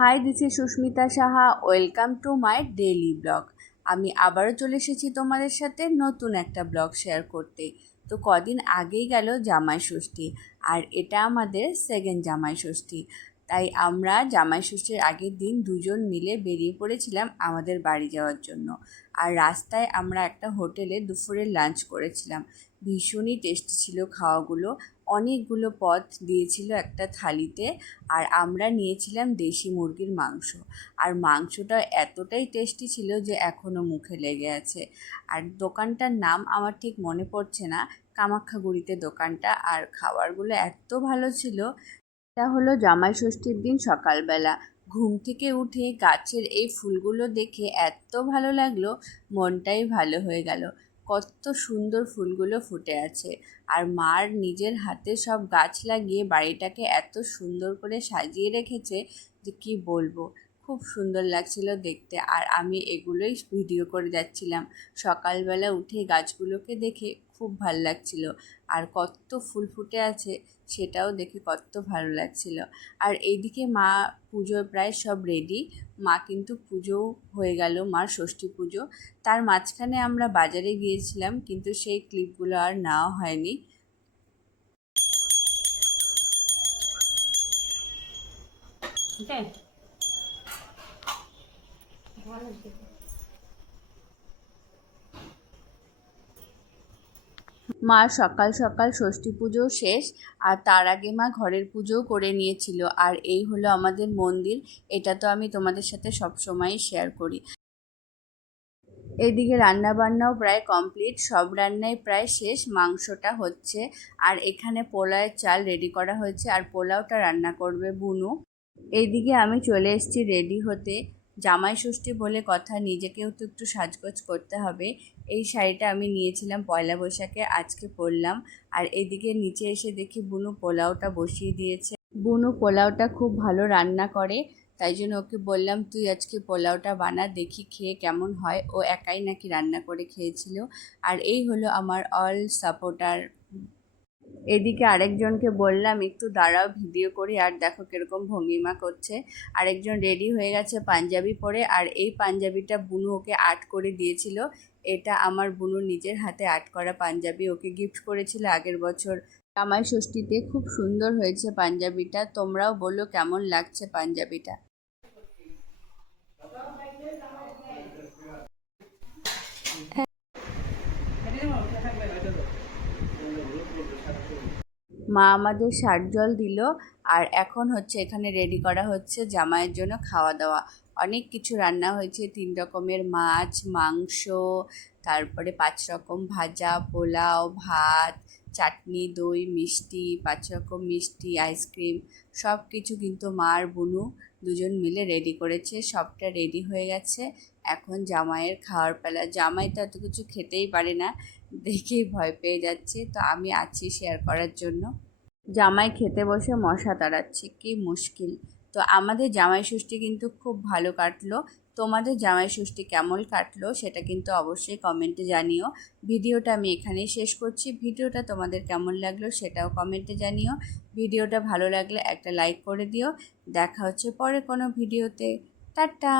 Hi, this is Susmita Saha. Welcome to my daily blog. আমি আবারও চলে এসেছি তোমাদের সাথে নতুন একটা ব্লগ শেয়ার করতে। তো কদিন আগেই গেল জামাই ষষ্ঠী, আর এটা আমাদের সেকেন্ড জামাই ষষ্ঠী। তাই আমরা জামাই ষষ্ঠীর আগের দিন দুজন মিলে বেরিয়ে পড়েছিলাম আমাদের বাড়ি যাওয়ার জন্য। আর রাস্তায় আমরা একটা হোটেলে দুপুরে লাঞ্চ করেছিলাম। ভীষণই টেস্টি ছিল খাওয়াগুলো। অনেকগুলো পদ দিয়েছিল একটা থালিতে আর আমরা নিয়েছিলাম দেশি মুরগির মাংস। আর মাংসটা এতটাই টেস্টি ছিল যে এখনও মুখে লেগে আছে। আর দোকানটার নাম আমার ঠিক মনে পড়ছে না, কামাখ্যাগুড়িতে দোকানটা। আর খাবারগুলো এত ভালো ছিল, এটা হলো জামাই ষষ্ঠীর দিন সকালবেলা। ঘুম থেকে উঠে গাছের এই ফুলগুলো দেখে এত ভালো লাগল, মনটাই ভালো হয়ে গেল। কত সুন্দর ফুলগুলো ফুটে আছে। আর মার নিজের হাতে সব গাছ লাগিয়ে বাড়িটাকে এত সুন্দর করে সাজিয়ে রেখেছে যে কী বলব, খুব সুন্দর লাগছিল দেখতে। আর আমি এগুলোই ভিডিও করে যাচ্ছিলাম। সকালবেলা উঠে গাছগুলোকে দেখে খুব ভালো লাগছিল। আর কত ফুল ফুটে আছে সেটাও দেখে কত ভালো লাগছিল। আর এইদিকে মা পুজো প্রায় সব রেডি মা কিন্তু পুজো হয়ে গেল, মার ষষ্ঠী পুজো। তার মাঝখানে আমরা বাজারে গিয়েছিলাম, কিন্তু সেই ক্লিপগুলো আর নেওয়া হয়নি। Okay. মা সকাল সকাল ষষ্ঠী পুজো শেষ, আর তার আগে মা ঘরের পুজোও করে নিয়েছিল। আর এই হলো আমাদের মন্দির, এটা তো আমি তোমাদের সাথে সব সময়ই শেয়ার করি। এদিকে রান্না বান্নাও প্রায় কমপ্লিট সব রান্নাই প্রায় শেষ, মাংসটা হচ্ছে, আর এখানে পোলাওয়ের চাল রেডি করা হয়েছে, আর পোলাওটা রান্না করবে বুনু। এইদিকে আমি চলে এসেছি রেডি হতে। জামাই ষষ্ঠী বলে কথা, নিজেকেও তো একটু সাজগোজ করতে হবে। এই শাড়িটা আমি নিয়েছিলাম পয়লা বৈশাখে, আজকে পরলাম। আর এদিকে নিচে এসে দেখি বুনু পোলাওটা বসিয়ে দিয়েছে। বুনু পোলাওটা খুব ভালো রান্না করে, তাই জন্য ওকে বললাম, তুই আজকে পোলাওটা বানা, দেখি খেয়ে কেমন হয়। ও একাই নাকি রান্না করে খেয়েছিল। আর এই হলো আমার অল সাপোর্টার এদিকে আরেকজনকে বললাম, একটু দাঁড়াও, ভিডিও করি, আর দেখো কীরকম ভঙ্গিমা করছে। আরেকজন রেডি হয়ে গেছে পাঞ্জাবি পরে, আর এই পাঞ্জাবিটা বুনু ওকে আর্ট করে দিয়েছিল। এটা আমার বুনু নিজের হাতে আর্ট করা পাঞ্জাবি, ওকে গিফট করেছিল আগের বছর। জামাই ষষ্ঠীতে খুব সুন্দর হয়েছে পাঞ্জাবিটা, তোমরাও বলো কেমন লাগছে পাঞ্জাবিটা? মা আমাদের সার জল দিল আর এখন হচ্ছে এখানে রেডি করা হচ্ছে জামাইয়ের জন্য খাওয়া দাওয়া। অনেক কিছু রান্না হয়েছে, তিন রকমের মাছ, মাংস, তারপরে পাঁচ রকম ভাজা, পোলাও, ভাত চাটনি, দই, মিষ্টি পাঁচ রকম মিষ্টি, আইসক্রিম সব কিছু কিন্তু মা আর বুনু দুজন মিলে রেডি করেছে। সবটা রেডি হয়ে গেছে। এখন জামাইয়ের খাওয়ার পেলা। জামাই তো এত কিছু খেতেই পারে না দেখেই ভয় পেয়ে যাচ্ছে। তো আমি আছি শেয়ার করার জন্য। জামাই খেতে বসে মশা তাড়াচ্ছে। কি মুশকিল। তো আমাদের জামাই ষষ্ঠী কিন্তু খুব ভালো কাটলো। তোমাদের জামাই ষষ্ঠী কেমন কাটলো সেটা কিন্তু অবশ্যই কমেন্টে জানিও। ভিডিওটা আমি এখানেই শেষ করছি। ভিডিওটা তোমাদের কেমন লাগল সেটাও কমেন্টে জানিও। ভিডিওটা ভালো লাগলে একটা লাইক করে দিও। দেখা হচ্ছে পরে কোনো ভিডিওতে। টাটা!